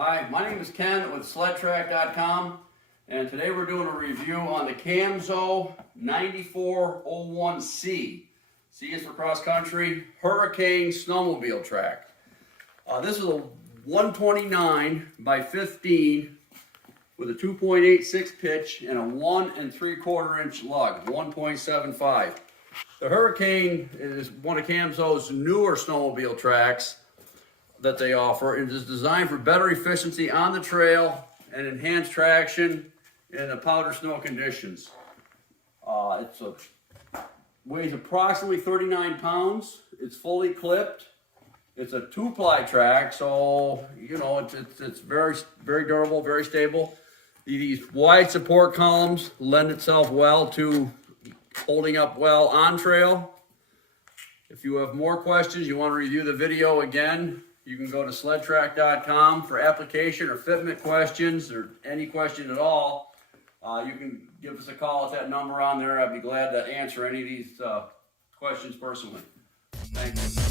Hi, my name is Ken with SledTrack.com, and today we're doing a review on the Camso 9401C. C is for cross country, hurricane snowmobile track. This is a 129 by 15 with a 2.86 pitch and a 1 3/4 inch lug, 1.75. The Hurricane is one of Camso's newer snowmobile tracks that they offer. It is designed for better efficiency on the trail and enhanced traction in the powder snow conditions. It weighs approximately 39 pounds. It's fully clipped. It's a 2-ply track, so you know it's very durable, very stable. These wide support columns lend itself well to holding up well on trail. If you have more questions, you want to review the video again, you can go to SledTrack.com for application or fitment questions or any question at all. You can give us a call at that number on there. I'd be glad to answer any of these questions personally. Thank you.